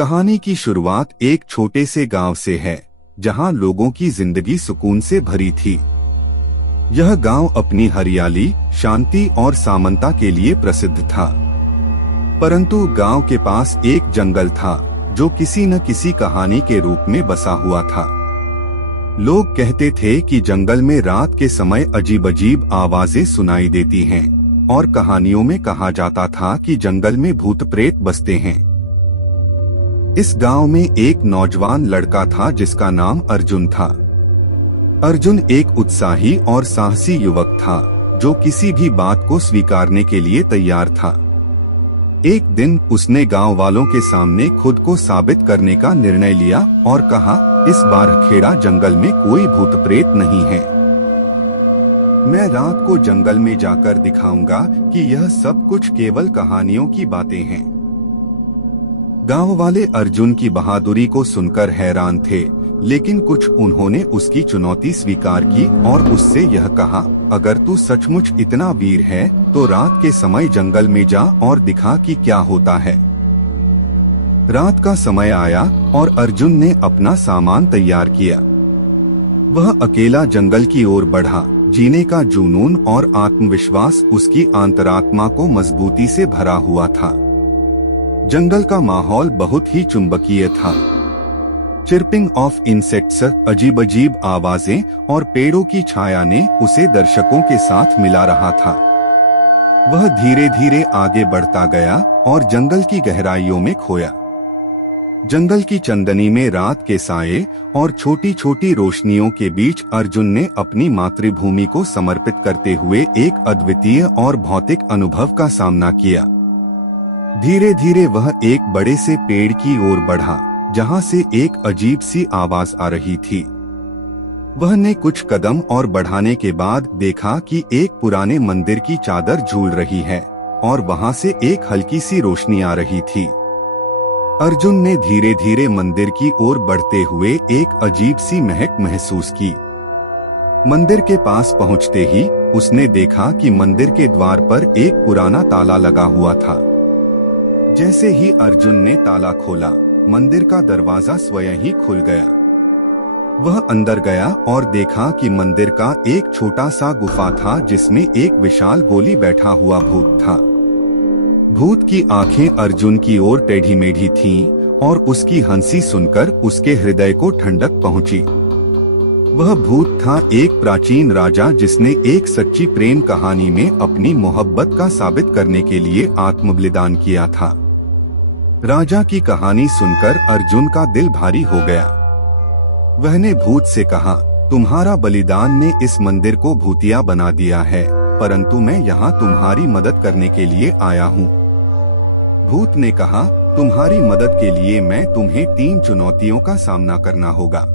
कहानी की शुरुआत एक छोटे से गांव से है, जहां लोगों की जिंदगी सुकून से भरी थी। यह गांव अपनी हरियाली, शांति और सामंता के लिए प्रसिद्ध था। परंतु गांव के पास एक जंगल था, जो किसी न किसी कहानी के रूप में बसा हुआ था। लोग कहते थे कि जंगल में रात के समय अजीब अजीब आवाजें सुनाई देती हैं, और कहानियों में कहा जाता था कि जंगल में भूत प्रेत बसते हैं। इस गांव में एक नौजवान लड़का था जिसका नाम अर्जुन था। अर्जुन एक उत्साही और साहसी युवक था, जो किसी भी बात को स्वीकारने के लिए तैयार था। एक दिन उसने गांव वालों के सामने खुद को साबित करने का निर्णय लिया और कहा, इस बार खेड़ा जंगल में कोई भूत प्रेत नहीं है। मैं रात को जंगल में जाकर दिखाऊंगा कि यह सब कुछ केवल कहानियों की बातें हैं। गांव वाले अर्जुन की बहादुरी को सुनकर हैरान थे, लेकिन कुछ उन्होंने उसकी चुनौती स्वीकार की और उससे यह कहा, अगर तू सचमुच इतना वीर है तो रात के समय जंगल में जा और दिखा कि क्या होता है। रात का समय आया और अर्जुन ने अपना सामान तैयार किया। वह अकेला जंगल की ओर बढ़ा। जीने का जुनून और आत्मविश्वास उसकी अंतरात्मा को मजबूती से भरा हुआ था। जंगल का माहौल बहुत ही चुंबकीय था। चिर्पिंग ऑफ इंसेक्ट्स, अजीब अजीब आवाजें और पेड़ों की छाया ने उसे दर्शकों के साथ मिला रहा था। वह धीरे धीरे आगे बढ़ता गया और जंगल की गहराइयों में खोया। जंगल की चंदनी में रात के साये और छोटी छोटी रोशनियों के बीच अर्जुन ने अपनी मातृभूमि को समर्पित करते हुए एक अद्वितीय और भौतिक अनुभव का सामना किया। धीरे धीरे वह एक बड़े से पेड़ की ओर बढ़ा, जहां से एक अजीब सी आवाज आ रही थी। वह ने कुछ कदम और बढ़ाने के बाद देखा कि एक पुराने मंदिर की चादर झूल रही है और वहां से एक हल्की सी रोशनी आ रही थी। अर्जुन ने धीरे धीरे मंदिर की ओर बढ़ते हुए एक अजीब सी महक महसूस की। मंदिर के पास पहुंचते ही उसने देखा कि मंदिर के द्वार पर एक पुराना ताला लगा हुआ था। जैसे ही अर्जुन ने ताला खोला, मंदिर का दरवाजा स्वयं ही खुल गया। वह अंदर गया और देखा कि मंदिर का एक छोटा सा गुफा था, जिसमें एक विशाल गोली बैठा हुआ भूत था। भूत की आंखें अर्जुन की ओर टेढ़ी मेढ़ी थीं और उसकी हंसी सुनकर उसके हृदय को ठंडक पहुंची। वह भूत था एक प्राचीन राजा, जिसने एक सच्ची प्रेम कहानी में अपनी मोहब्बत का साबित करने के लिए आत्मबलिदान किया था। राजा की कहानी सुनकर अर्जुन का दिल भारी हो गया। वह ने भूत से कहा, तुम्हारा बलिदान ने इस मंदिर को भूतिया बना दिया है, परंतु मैं यहाँ तुम्हारी मदद करने के लिए आया हूँ। भूत ने कहा, तुम्हारी मदद के लिए मैं तुम्हें 3 चुनौतियों का सामना करना होगा।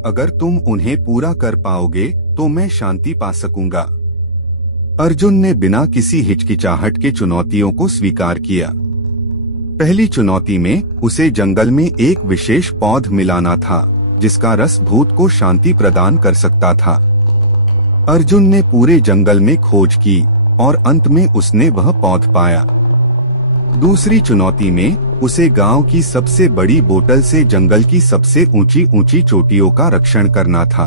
अगर तुम उन्हें पूरा कर पाओगे तो मैं शांति पा सकूंगा। अर्जुन ने बिना किसी हिचकिचाहट के चुनौतियों को स्वीकार किया। पहली चुनौती में उसे जंगल में एक विशेष पौध मिलाना था, जिसका रस भूत को शांति प्रदान कर सकता था। अर्जुन ने पूरे जंगल में खोज की और अंत में उसने वह पौध पाया। दूसरी चुनौती में उसे गांव की सबसे बड़ी बोतल से जंगल की सबसे ऊंची ऊंची चोटियों का रक्षण करना था।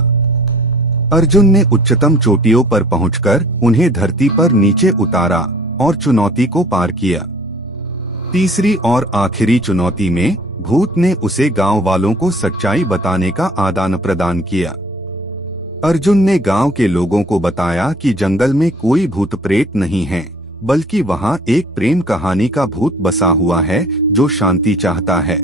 अर्जुन ने उच्चतम चोटियों पर पहुंचकर उन्हें धरती पर नीचे उतारा और चुनौती को पार किया। तीसरी और आखिरी चुनौती में भूत ने उसे गांव वालों को सच्चाई बताने का आदान प्रदान किया। अर्जुन ने गांव के लोगों को बताया कि जंगल में कोई भूत प्रेत नहीं है, बल्कि वहां एक प्रेम कहानी का भूत बसा हुआ है, जो शांति चाहता है।